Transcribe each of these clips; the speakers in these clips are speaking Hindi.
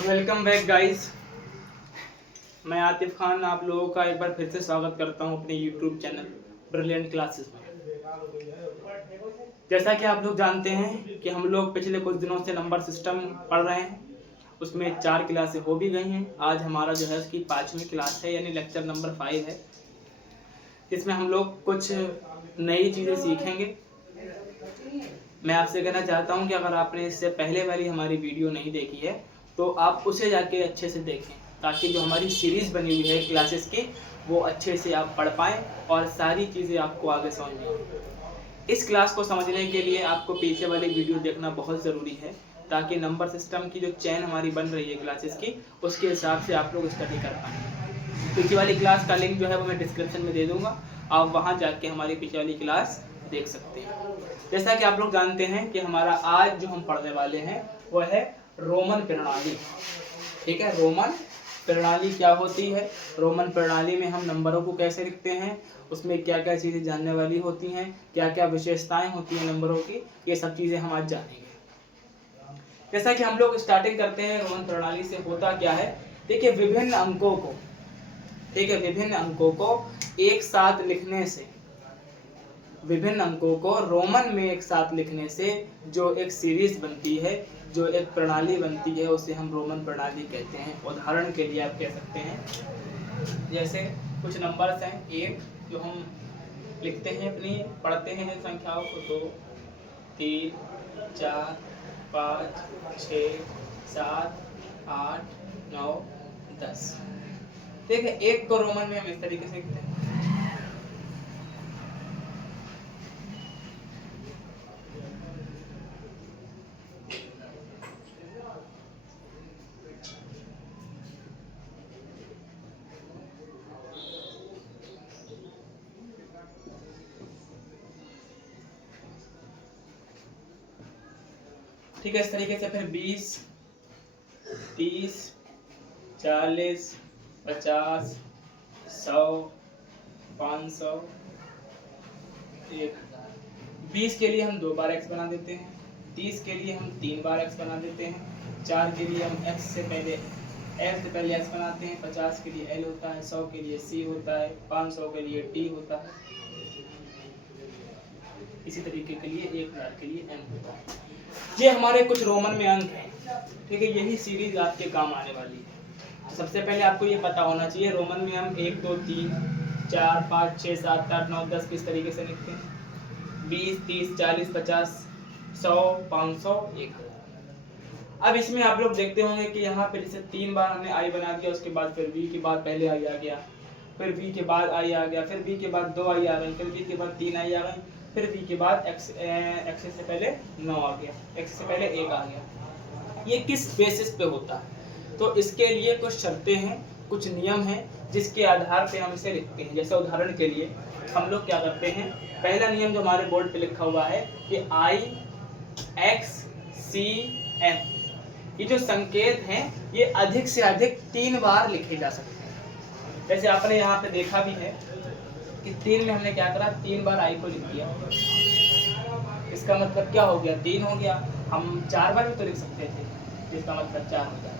Welcome back guys. मैं आतिफ खान आप लोगों का एक बार फिर से स्वागत करता हूं अपने यूट्यूब चैनल ब्रिलियंट क्लासेस में। जैसा कि आप लोग जानते हैं कि हम लोग पिछले कुछ दिनों से नंबर सिस्टम पढ़ रहे हैं, उसमें 4 क्लासें हो भी गई हैं। आज हमारा जो है उसकी 5वीं क्लास है, यानी लेक्चर नंबर 5 है, जिसमें हम लोग कुछ नई चीज़ें सीखेंगे। मैं आपसे कहना चाहता हूं कि अगर आपने इससे पहले वाली हमारी वीडियो नहीं देखी है तो आप उसे जाके अच्छे से देखें, ताकि जो हमारी सीरीज़ बनी हुई है क्लासेस की वो अच्छे से आप पढ़ पाएँ और सारी चीज़ें आपको आगे समझ में आएं। इस क्लास को समझने के लिए आपको पीछे वाली वीडियो देखना बहुत ज़रूरी है, ताकि नंबर सिस्टम की जो चैन हमारी बन रही है क्लासेस की, उसके हिसाब से आप लोग स्टडी कर पाएँ। पीछे वाली क्लास का लिंक जो है वो मैं डिस्क्रिप्शन में दे दूँगा, आप वहाँ जाके हमारी पीछे वाली क्लास देख सकते हैं। जैसा कि आप लोग जानते हैं कि हमारा आज जो हम पढ़ने वाले हैं वह है रोमन प्रणाली। ठीक है, रोमन प्रणाली क्या होती है, रोमन प्रणाली में हम नंबरों को कैसे लिखते हैं, उसमें क्या क्या चीज़ें जानने वाली होती हैं, क्या क्या विशेषताएं होती हैं नंबरों की, ये सब चीज़ें हम आज जानेंगे। जैसा कि हम लोग स्टार्टिंग करते हैं रोमन प्रणाली से, होता क्या है, देखिए विभिन्न अंकों को, ठीक है, विभिन्न अंकों को एक साथ लिखने से, विभिन्न अंकों को रोमन में एक साथ लिखने से जो एक सीरीज बनती है, जो एक प्रणाली बनती है, उसे हम रोमन प्रणाली कहते हैं। उदाहरण के लिए आप कह सकते हैं, जैसे कुछ नंबर्स हैं एक, जो हम लिखते हैं अपनी, पढ़ते हैं संख्याओं को, 2 3 4 5 6 7 8 9 10। देखिए एक को रोमन में हम इस तरीके से लिखते हैं, ठीक है, इस तरीके से। फिर 20 30 40 50 100 500 1000। 20 के लिए हम 2 बार x बना देते हैं, 30 के लिए हम 3 बार x बना देते हैं, 4 के लिए हम x से पहले s बनाते हैं, 50 के लिए l होता है, 100 के लिए c होता है, 500 के लिए t होता है, इसी तरीके के लिए 1000 के लिए m होता है। ये हमारे कुछ रोमन में अंक हैं, ठीक है, यही सीरीज आपके काम आने वाली है। तो सबसे पहले आपको ये पता होना चाहिए रोमन में हम 1 2 3 4 5 6 7 8 9 10 किस तरीके से लिखते हैं, 20 30 40 50 100 500 1000। अब इसमें आप लोग देखते होंगे कि यहाँ पे जैसे 3 बार हमने आई बना दिया, उसके बाद फिर v के बाद पहले आई आ गया, फिर v के बाद आई आ गया, फिर v के बाद 2 आई आ गई, फिर v के बाद 3 आई आ गई, फिर v के बाद x से पहले 9 आ गया, x से पहले 1 आ गया। ये किस बेसिस पे होता है, तो इसके लिए कुछ शर्तें हैं, कुछ नियम हैं, जिसके आधार पे हम इसे लिखते हैं। जैसे उदाहरण के लिए हम लोग क्या करते हैं, पहला नियम जो हमारे बोर्ड पे लिखा हुआ है कि i x c m, ये जो संकेत हैं ये अधिक से अधिक 3 बार लिखे जा सकते हैं। जैसे आपने यहाँ पे देखा भी है कि 3 में हमने क्या करा, 3 बार आई को लिख दिया, इसका मतलब क्या हो गया, 3 हो गया। हम 4 बार भी तो लिख सकते थे, जिसका मतलब 4 हो जाए,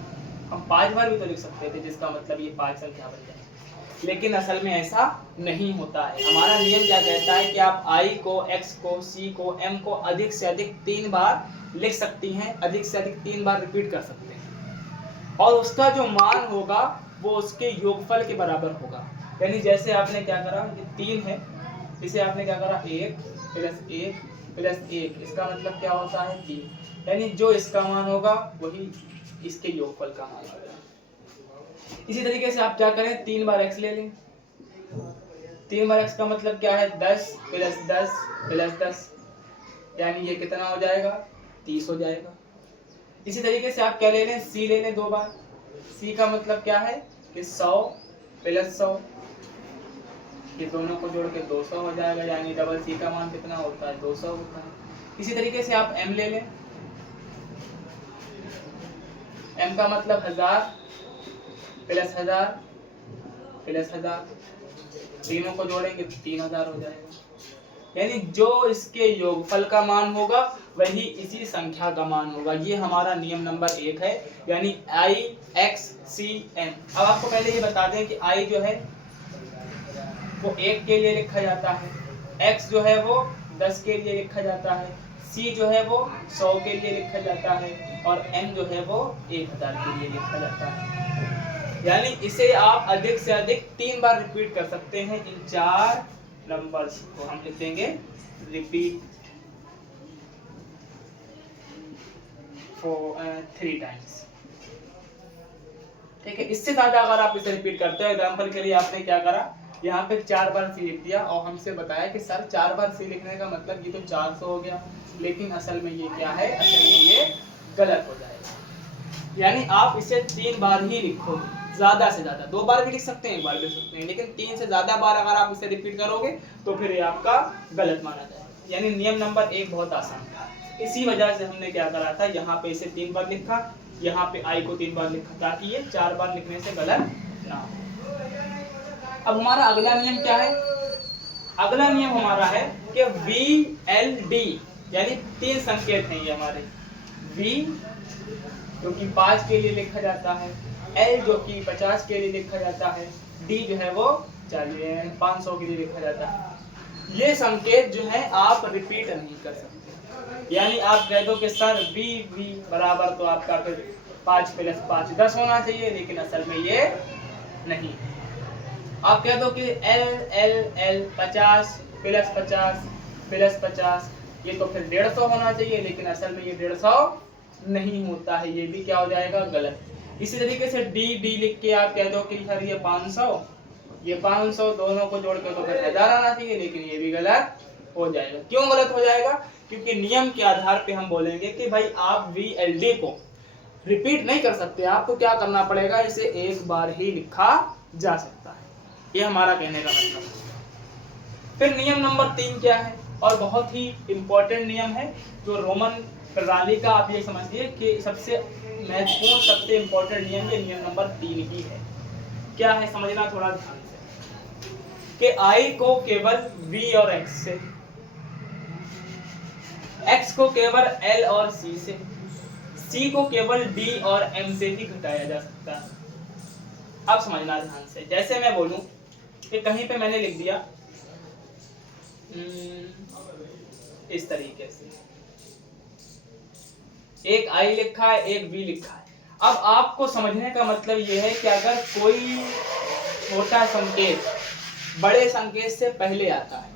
हम 5 बार भी तो लिख सकते थे, जिसका मतलब ये 5 संख्या बन जाए, लेकिन असल में ऐसा नहीं होता है। हमारा नियम क्या कहता है कि आप i को, x को, c को, m को अधिक से अधिक 3 बार लिख सकती हैं, अधिक से अधिक 3 बार रिपीट कर सकते हैं, और उसका जो मान होगा वो उसके योगफल के बराबर होगा। यानी जैसे आपने क्या करा, ये 3 है, इसे आपने क्या करा, 1 + 1 + 1, इसका मतलब क्या होता है, 3, यानी जो इसका मान होगा वही इसके योगफल का मान होगा। इसी तरीके से आप क्या करें, 3 बार x ले लें, 3 बार x का मतलब क्या है, 10 + 10 + 10, यानी ये कितना हो जाएगा, 30 हो जाएगा। इसी तरीके से आप क्या ले लें, c ले लें 2 बार, c का मतलब क्या है कि 100 + 100, ये दोनों को जोड़ के 200 हो जाएगा, यानी डबल c का मान कितना होता है, 200 होता है। इसी तरीके से आप m ले लें, m का मतलब 1000 + 1000 + 1000, तीनों को जोड़ेंगे 3000 हो जाएगा। यानी जो इसके योगफल का मान होगा वही इसी संख्या का मान होगा। ये हमारा नियम नंबर 1 है, यानी I X C M। अब आपको पहले ये बता दें कि I जो है वो 1 के लिए लिखा जाता है, X जो है वो 10 के लिए लिखा जाता है, C जो है वो 100 के लिए लिखा जाता है और M जो है वो 1000 के लिए लिखा जाता है। यानी इसे आप अधिक से अधिक 3 बार रिपीट कर सकते हैं। इन 4 नंबर्स को हम लिख देंगे रिपीट 3 टाइम्स। ठीक है, इससे ज्यादा अगर आप इसे रिपीट करते हो, एग्जांपल के लिए आपने क्या करा, यहाँ पे 4 बार सी लिख दिया और हमसे बताया कि सर 4 बार सी लिखने का मतलब ये तो 400 हो गया, लेकिन असल में ये क्या है, असल में ये गलत हो जाएगा। यानी आप इसे 3 बार ही लिखोगे, ज्यादा से ज्यादा 2 बार भी लिख सकते हैं, 1 बार भी लिख सकते हैं, लेकिन 3 से ज्यादा बार अगर आप इसे रिपीट करोगे तो फिर ये आपका गलत माना जाएगा। यानी नियम नंबर 1 बहुत आसान था, इसी वजह से हमने क्या करा था, यहाँ पे इसे 3 बार लिखा, यहाँ पे I को 3 बार लिखा, ताकि ये 4 बार लिखने से गलत ना हो। अब हमारा अगला नियम क्या है, अगला नियम हमारा है कि VLD, यानी 3 संकेत हैं ये हमारे। V जो कि 5 के लिए लिखा जाता है, L जो कि 50 के लिए लिखा जाता है, D जो है वो 500 के लिए लिखा जाता है। ये संकेत जो है आप रिपीट नहीं कर सकते। यानी आप कह दो कि सर V बराबर तो आपका फिर 5 + 5 10 होना चाहिए, लेकिन असल में ये नहीं। आप कह दो कि L 50 + 50 + 50, ये तो फिर 150 होना चाहिए, लेकिन असल में ये 150 नहीं होता है, ये भी क्या हो जाएगा, गलत। इसी तरीके से D लिख के आप कह दो कि सर ये 500, ये 500, दोनों को जोड़ के तो फिर 1000 आना चाहिए, लेकिन ये भी गलत हो जाएगा। क्यों गलत हो जाएगा, क्योंकि नियम के आधार पे हम बोलेंगे कि भाई आप VLD को रिपीट नहीं कर सकते, आपको क्या करना पड़ेगा, इसे 1 बार ही लिखा जा सकता है। ये हमारा कहने का मतलब है। फिर नियम नंबर 3 क्या है, और बहुत ही इंपॉर्टेंट नियम है, जो रोमन प्रणाली का आप ये समझिए कि सबसे महत्वपूर्ण, सबसे इंपॉर्टेंट नियम, ये नियम नंबर 3 ही है। क्या है, समझना थोड़ा ध्यान से, कि I को केवल V और X से, X को केवल L और C से, C को केवल D और M से ही घटाया जा सकता है। अब समझना ध्यान से, जैसे मैं बोलूं कि कहीं पे मैंने लिख दिया इस तरीके से, एक I लिखा है, एक V लिखा है। अब आपको समझने का मतलब यह है कि अगर कोई छोटा संकेत बड़े संकेत से पहले आता है,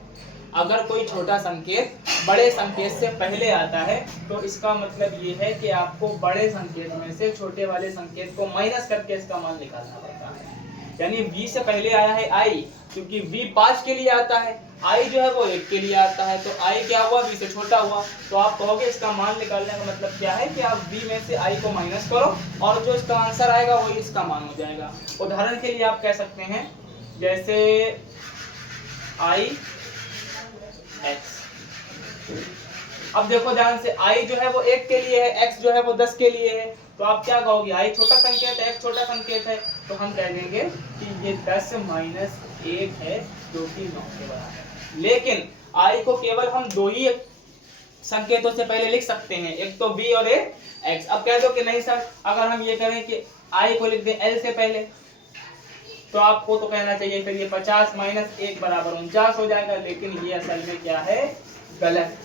अगर कोई छोटा संकेत बड़े संकेत से पहले आता है, तो इसका मतलब ये है कि आपको बड़े संकेत में से छोटे वाले संकेत को माइनस करके इसका मान निकालना पड़ता है। यानी V से पहले आया है I, क्योंकि V 5 के लिए आता है, I जो है वो 1 के लिए आता है, तो I क्या हुआ, V से छोटा हुआ। तो आप कहोगे इसका मान निकालने का मतलब क्या है कि आप V में से I को माइनस करो और जो इसका आंसर आएगा वही इसका मान हो जाएगा। उदाहरण के लिए आप कह सकते हैं, जैसे I X, अब देखो ध्यान से, I जो है वो 1 के लिए है, X जो है वो 10 के लिए है, तो आप क्या कहोगे, I छोटा संकेत है, X छोटा संकेत है, तो हम कह देंगे कि ये 10 - 1 है, जो कि 9 के बराबर है। लेकिन I को केवल हम 2 ही संकेतों से पहले लिख सकते हैं, एक तो V और एक X। अब कह दो कि नहीं सर, अगर हम ये करें कि I को लिख दें L से पहले, तो आपको तो कहना चाहिए फिर ये 50 - 1 बराबर 49 हो जाएगा, लेकिन ये असल में क्या है, गलत।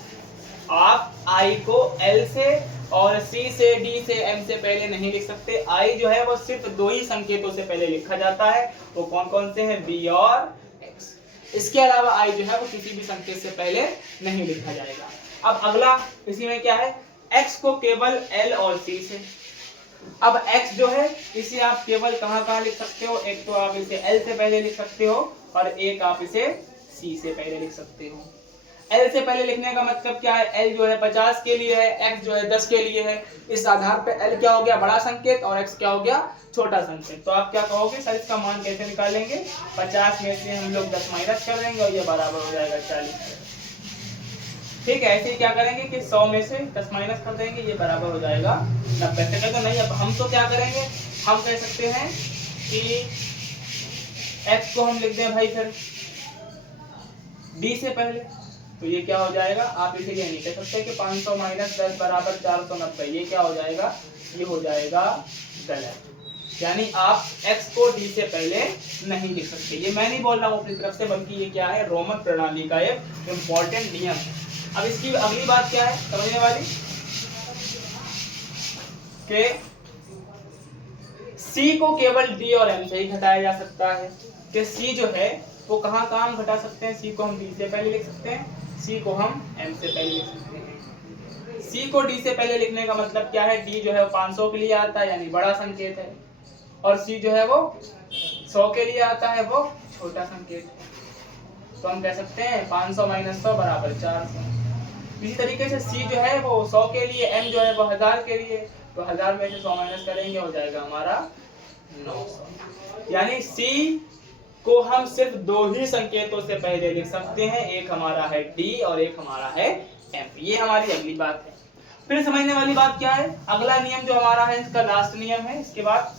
आप I को L से और C से, D से, M से पहले नहीं लिख सकते। I जो है वो सिर्फ 2 ही संकेतों से पहले लिखा जाता है, वो कौन कौन से हैं, V और X। इसके अलावा I जो है वो किसी भी संकेत से पहले नहीं लिखा जाएगा। अब अगला इसी में क्या है, X को केवल L और C से। अब X जो है इसे आप केवल कहाँ लिख सकते हो, एक तो आप इसे L से पहले लिख सकते हो और एक आप इसे C से पहले लिख सकते हो। L से पहले लिखने का मतलब क्या है, L जो है 50 के लिए है, X जो है 10 के लिए है। इस आधार पे L क्या हो गया, बड़ा संकेत, और X क्या हो गया, छोटा संकेत। तो आप क्या कहोगे, सर इसका मान कैसे निकालेंगे, 50 में से हम लोग 10 माइनस कर देंगे और ये बराबर हो जाएगा 40। ठीक है, ऐसे ही क्या करेंगे कि 100 में से 10 माइनस कर देंगे, ये बराबर हो जाएगा 90। से तो नहीं, अब हम तो क्या करेंगे, हम कह सकते हैं कि X को हम लिख दें भाई फिर D से पहले, तो ये क्या हो जाएगा, आप इसे ये नहीं कह सकते कि 500 माइनस 10 बराबर 490, ये क्या हो जाएगा, ये हो जाएगा गलत। यानी आप x को d से पहले नहीं लिख सकते। ये मैं नहीं बोल रहा हूँ अपनी तरफ से, बल्कि ये क्या है, रोमन प्रणाली का एक इम्पोर्टेंट नियम है। अब इसकी अगली बात क्या है समझने वाली, कि c को केवल d और m से ही घटाया जा सकता है। कि c जो है वो कहाँ कहाँ घटा सकते हैं, c को हम d से पहले लिख सकते हैं, c को हम m से पहले लिख सकते हैं। c को d से पहले लिखने का मतलब क्या है, d जो है वो 500 के लिए आता है यानी बड़ा संकेत है, और c जो है वो 100 के लिए आता है वो छोटा संकेत है। तो हम कह सकते हैं 500 माइनस 100 बराबर 400। इसी तरीके से c जो है वो 100 के लिए, m जो है वो 1000 के लिए, तो 1000 में से 100 माइनस करेंगे हो जाएगा हमारा 900। यानी c को हम सिर्फ दो ही संकेतों से पहले लिख सकते हैं, एक हमारा है d और एक हमारा है m। ये हमारी अगली बात है। फिर समझने वाली बात क्या है, अगला नियम जो हमारा है इसका लास्ट नियम है, इसके बाद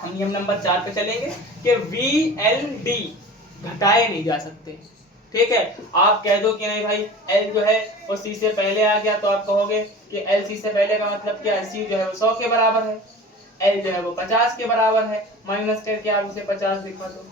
हम नियम नंबर 4 पे चलेंगे कि VLD घटाए नहीं जा सकते। ठीक है, आप कह दो कि नहीं भाई L जो है वो C से पहले आ गया, तो आप कहोगे कि L C से पहले का मतलब क्या है, C जो है वो 100 के बराबर है, L जो है वो 50 के बराबर है, माइनस करके आप उसे 50 दिखा दो।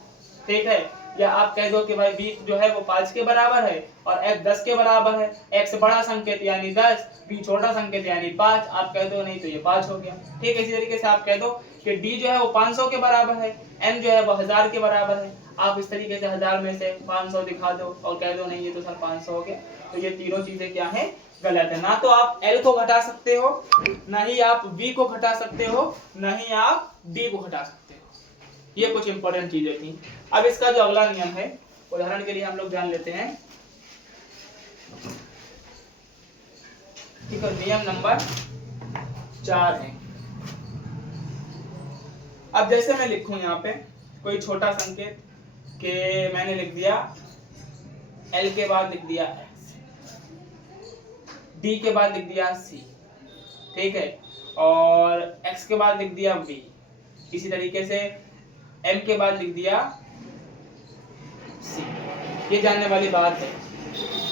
ठीक है, या आप कह दो कि भाई B जो है वो 5 के बराबर है और X 10 के बराबर है, X बड़ा संकेत यानी 10, B छोटा संकेत यानी 5, आप कह दो नहीं तो ये 5 हो गया। ठीक है, इसी तरीके से आप कह दो कि D जो है वो 500 के बराबर है, M जो है वो 1000 के बराबर है, आप इस तरीके से 1000 में से 500 दिखा दो और कह दो नहीं ये तो सर 500 हो गया। तो ये तीनों चीजें क्या है, गलत है। ना तो आप L को घटा सकते हो, ना ही आप V को घटा सकते हो, ना ही आप D को घटा सकते हो। ये कुछ इंपॉर्टेंट चीजें थी। अब इसका जो अगला नियम है, उदाहरण के लिए हम लोग जान लेते हैं। ठीक है, नियम नंबर 4 है। अब जैसे मैं लिखूं यहाँ पे कोई छोटा संकेत के मैंने लिख दिया L के बाद लिख दिया X, D के बाद लिख दिया C, ठीक है, और X के बाद लिख दिया V, इसी तरीके से M के बाद लिख दिया C। ये जानने वाली बात है।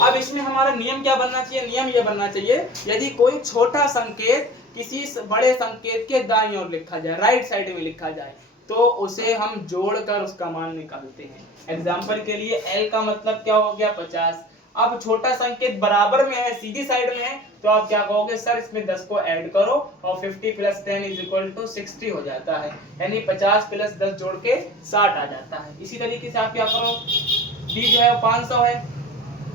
अब इसमें हमारा नियम क्या बनना चाहिए, नियम ये बनना चाहिए यदि कोई छोटा संकेत किसी बड़े संकेत के दाईं ओर लिखा जाए, राइट साइड में लिखा जाए, तो उसे हम जोड़कर उसका मान निकालते हैं। एग्जांपल के लिए L का मतलब क्या हो गया 50। अब छोटा संकेत बराबर में है, सीधी साइड में है, तो आप क्या कहोगे, सर इसमें 10 को ऐड करो और 50 + 10 = 60 हो जाता है, यानी 50 + 10 जोड़ के 60 आ जाता है। इसी तरीके से आप क्या करो, D जो है 500 है,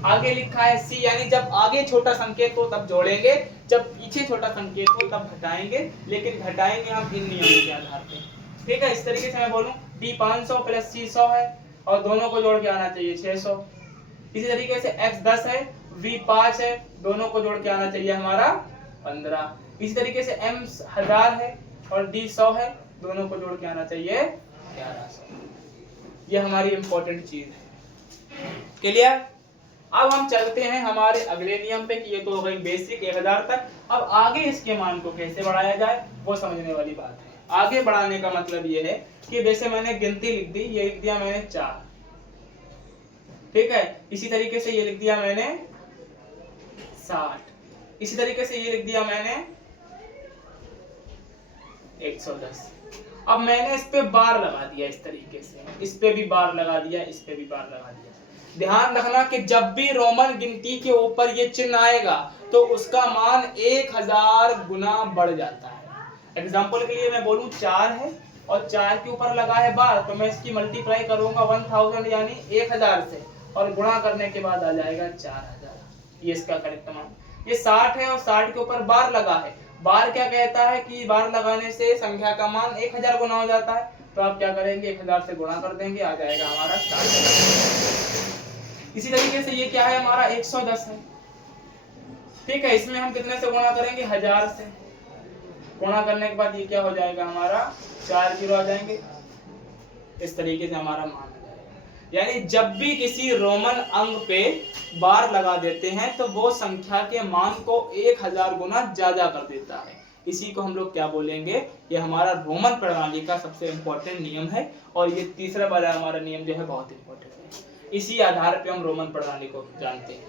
आगे लिखा है C, यानी जब आगे छोटा संकेत हो तब जोड़ेंगे, जब पीछे छोटा संकेत हो तब घटाएंगे, लेकिन घटाएंगे हम इन नियमों के आधार पे। ठीक है, इस तरीके से मैं बोलूं D 500 + C 100 है और दोनों को जोड़ के आना चाहिए 600। इसी तरीके से X 10 है, V 5 है, दोनों को जोड़ के आना चाहिए हमारा 15। इसी तरीके से M 1000 है और D 100 है, दोनों को जोड़ के आना चाहिए 1100। ये हमारी इंपॉर्टेंट चीज है। क्लियर? अब हम चलते हैं हमारे अगले नियम पे कि ये तो हो गई बेसिक 1000 तक। अब आगे इसके मान को कैसे बढ़ाया जाए वो समझने वाली बात है। आगे बढ़ाने का मतलब ये है कि जैसे मैंने गिनती लिख दी, ये लिख दिया मैंने 4, ठीक है, इसी तरीके से ये लिख दिया मैंने 60, इसी तरीके से ये लिख दिया मैंने 110। अब मैंने इस पे बार लगा दिया, इस तरीके से इस पे भी बार लगा दिया, इस पे भी बार लगा दिया। ध्यान रखना कि जब भी रोमन गिनती के ऊपर ये चिन्ह आएगा तो उसका मान 1000 गुना बढ़ जाता है। एग्जाम्पल के लिए मैं बोलूं 4 है और 4 के ऊपर लगा है बार, तो मैं इसकी मल्टीप्लाई करूंगा 1000 यानी 1000 से, और गुणा करने के बाद आ जाएगा 4000। ये इसका करेक्ट मान। ये 60 है और 60 के ऊपर बार लगा है। बार क्या कहता है कि बार लगाने से संख्या का मान 1000 गुना हो जाता है, तो आप क्या करेंगे 1000 से गुणा कर देंगे, आ जाएगा हमारा 60। इसी तरीके से ये क्या है हमारा 110 है, ठीक है, इसमें हम कितने से गुणा करेंगे 1000 से। गुणा करने के बाद ये क्या हो जाएगा हमारा 4 जीरो आ जाएंगे, इस तरीके से हमारा मान आ जाएगा। यानी जब भी किसी रोमन अंक पे बार लगा देते हैं तो वो संख्या के मान को 1000 गुना ज्यादा कर देता है। इसी को हम लोग क्या बोलेंगे, ये हमारा रोमन प्रणाली का सबसे इम्पोर्टेंट नियम है, और ये तीसरा वाला हमारा नियम जो है बहुत इम्पोर्टेंट है। इसी आधार पे हम रोमन प्रणाली को जानते हैं।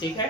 ठीक है।